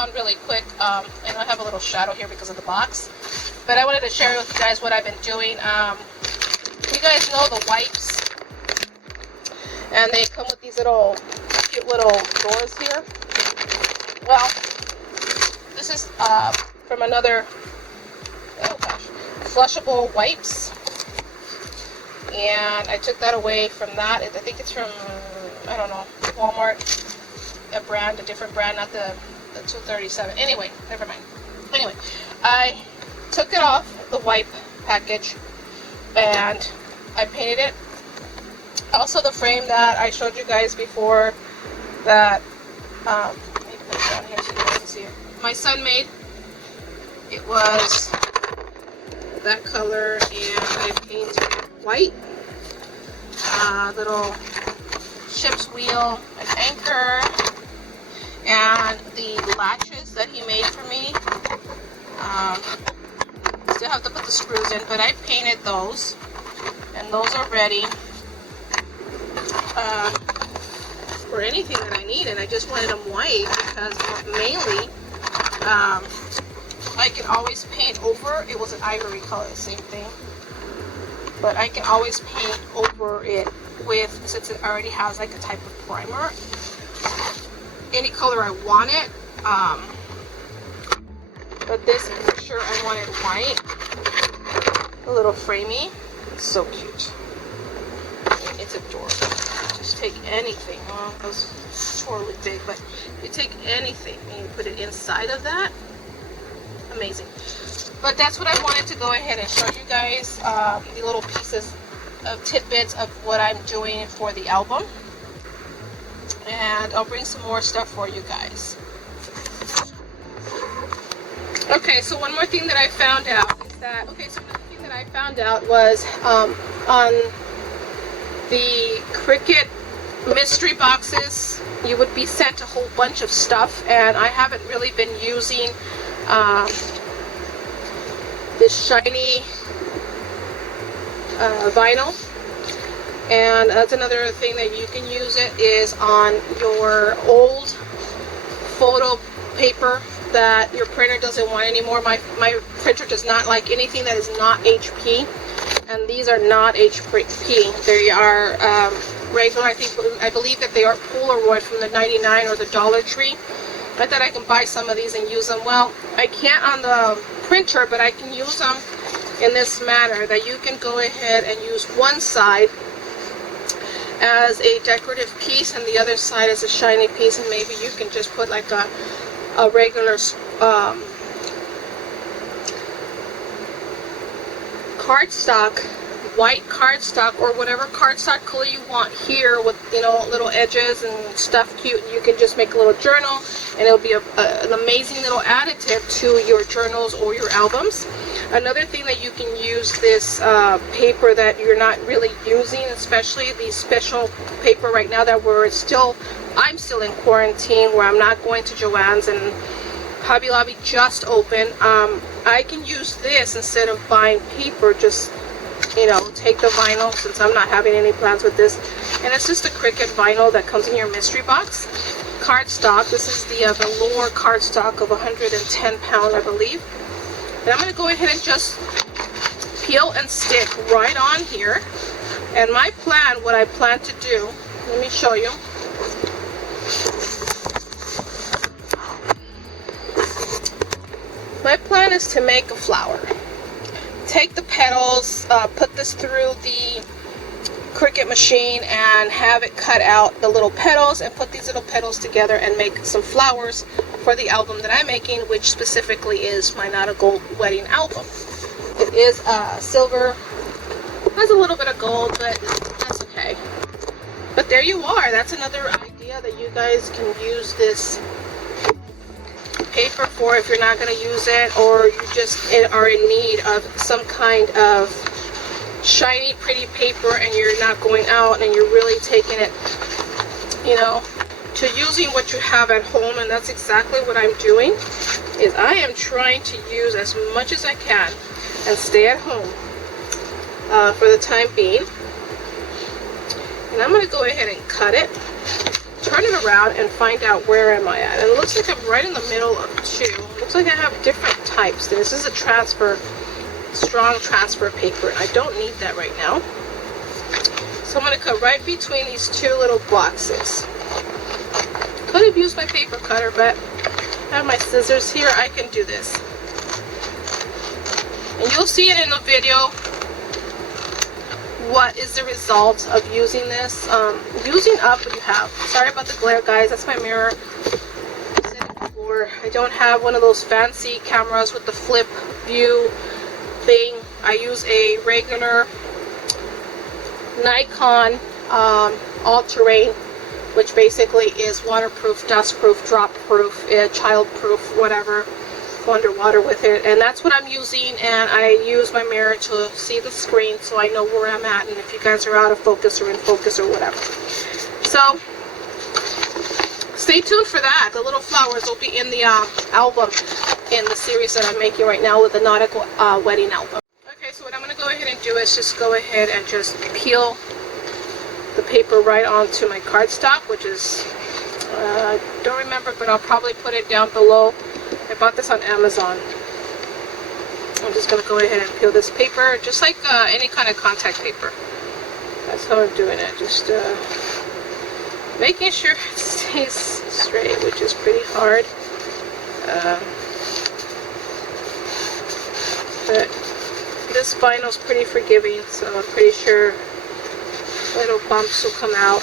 found really quick. And I have a little shadow here because of the box. But I wanted to share with you guys what I've been doing. You guys know the wipes. And they come with these little cute little doors here. Well, this is from another, oh gosh, flushable wipes. And I took that away from that. I think it's from, I don't know, Walmart. A different brand, not the 237. Anyway, never mind. Anyway, I took it off the wipe package and I painted it. Also, the frame that I showed you guys before that, let me put it down here so you guys can see it. My son made. It was that color, and I painted white. Little ship's wheel, an anchor, and the latches that he made for me. Still have to put the screws in, but I painted those, and those are ready for anything that I need. And I just wanted them white because mainly I can always paint over. It was an ivory color, same thing, but I can always paint over it with, since it already has like a type of primer, any color I want it. But this for sure I wanted white. A little framey. It's so cute. It's adorable. Just take anything. Oh, it was totally big, but you take anything and you put it inside of that. Amazing. But that's what I wanted to go ahead and show you guys, the little pieces of tidbits of what I'm doing for the album. And I'll bring some more stuff for you guys. Okay, so one more thing that I found out is that, was on the Cricut mystery boxes, you would be sent a whole bunch of stuff, and I haven't really been using this shiny vinyl. And that's another thing that you can use it is on your old photo paper that your printer doesn't want anymore. My printer does not like anything that is not HP, and these are not HP. They are regular. I believe that they are Polaroid from the 99 or the Dollar Tree. I thought I can buy some of these and use them. Well, I can't on the printer, but I can use them in this manner, that you can go ahead and use one side as a decorative piece and the other side as a shiny piece, and maybe you can just put like a regular cardstock, white cardstock, or whatever cardstock color you want here with, you know, little edges and stuff cute. You can just make a little journal, and it'll be an amazing little additive to your journals or your albums. Another thing that you can use this paper that you're not really using, especially the special paper right now that I'm still in quarantine, where I'm not going to Joann's, and Hobby Lobby just opened. I can use this instead of buying paper. Just, you know, take the vinyl, since I'm not having any plans with this, and it's just a Cricut vinyl that comes in your mystery box. Cardstock. This is the velour cardstock of 110 pounds, I believe. And I'm going to go ahead and just peel and stick right on here. And my plan, what I plan to do, let me show you. My plan is to make a flower. Take the petals, put this through the Cricut machine and have it cut out the little petals, and put these little petals together and make some flowers for the album that I'm making, which specifically is my Not a Gold Wedding album. It is silver, has a little bit of gold, but that's okay. But there you are. That's another idea that you guys can use this paper for if you're not going to use it, or you just are in need of some kind of shiny, pretty paper, and you're not going out and you're really taking it, you know, to using what you have at home. And that's exactly what I'm doing, is I am trying to use as much as I can and stay at home for the time being. And I'm going to go ahead and cut it. turn it around and find out where am I at. And it looks like I'm right in the middle of two. It looks like I have different types. This is a strong transfer paper, and I don't need that right now. So I'm going to cut right between these two little boxes. Could have used my paper cutter, but I have my scissors here. I can do this. And you'll see it in the video what is the result of using this. Using up what you have. Sorry about the glare, guys. That's my mirror. I said it before. I don't have one of those fancy cameras with the flip view thing. I use a regular Nikon all-terrain, which basically is waterproof, dustproof, drop-proof, child-proof, whatever. Go underwater with it, and that's what I'm using. And I use my mirror to see the screen so I know where I'm at, and if you guys are out of focus or in focus or whatever. So stay tuned for that. The little flowers will be in the album in the series that I'm making right now with the nautical wedding album. Okay, so what I'm going to go ahead and do is just go ahead and just peel the paper right onto my cardstock, which is I don't remember, but I'll probably put it down below. I bought this on Amazon. I'm just going to go ahead and peel this paper, just like any kind of contact paper. That's how I'm doing it. Just making sure it stays straight, which is pretty hard. But this vinyl's pretty forgiving, so I'm pretty sure little bumps will come out.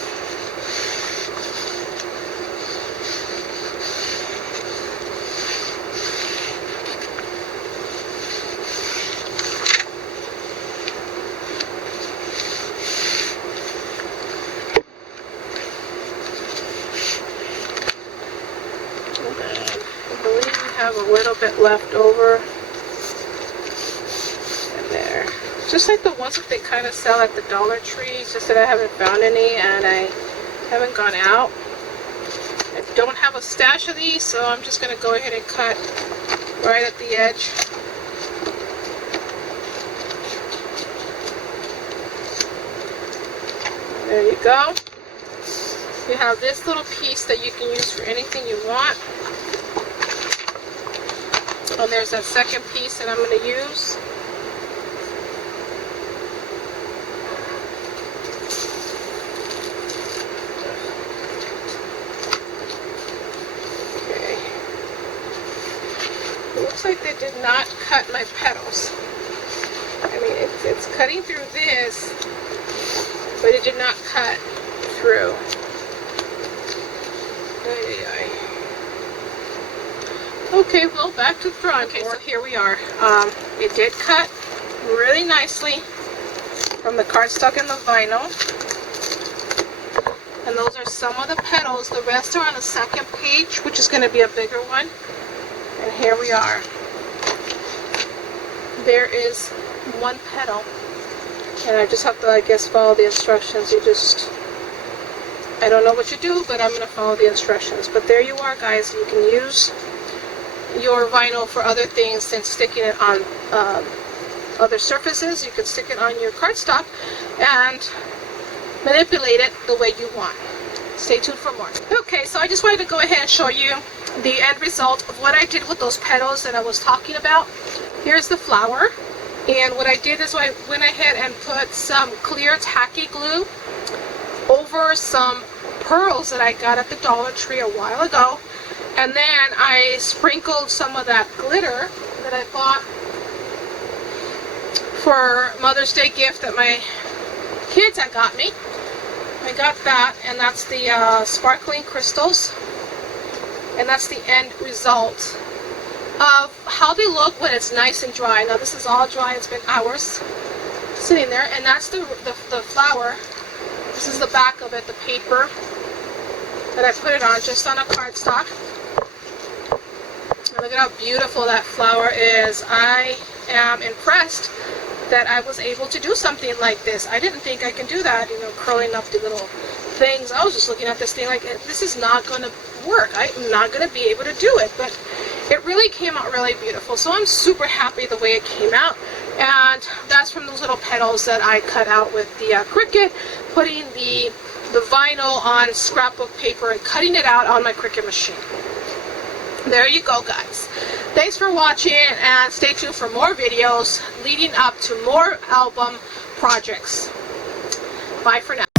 Have a little bit left over, and there, just like the ones that they kind of sell at the Dollar Tree. It's just that I haven't found any, and I haven't gone out. I don't have a stash of these, so I'm just going to go ahead and cut right at the edge. There you go. You have this little piece that you can use for anything you want. And there's that second piece that I'm going to use. Okay. It looks like they did not cut my petals. I mean, it's cutting through this, but it did not cut through. Okay, well, back to the drawing board. Okay, so here we are. It did cut really nicely from the cardstock and the vinyl. And those are some of the petals. The rest are on the second page, which is going to be a bigger one. And here we are. There is one petal. And I just have to, I guess, follow the instructions. I don't know what you do, but I'm going to follow the instructions. But there you are, guys. You can use your vinyl for other things than sticking it on other surfaces. You can stick it on your cardstock and manipulate it the way you want. Stay tuned for more. Okay, so I just wanted to go ahead and show you the end result of what I did with those petals that I was talking about. Here's the flower, and what I did is I went ahead and put some clear tacky glue over some pearls that I got at the Dollar Tree a while ago. And then I sprinkled some of that glitter that I bought for Mother's Day gift that my kids had got me. I got that, and that's the sparkling crystals. And that's the end result of how they look when it's nice and dry. Now this is all dry, it's been hours sitting there, and that's the flower. This is the back of it, the paper that I put it on, just on a cardstock. Look at how beautiful that flower is. I am impressed that I was able to do something like this. I didn't think I can do that, you know, curling up the little things. I was just looking at this thing like, this is not going to work. I'm not going to be able to do it. But it really came out really beautiful. So I'm super happy the way it came out. And that's from those little petals that I cut out with the Cricut, putting the the vinyl on scrapbook paper and cutting it out on my Cricut machine. There you go, guys. Thanks for watching, and stay tuned for more videos leading up to more album projects. Bye for now.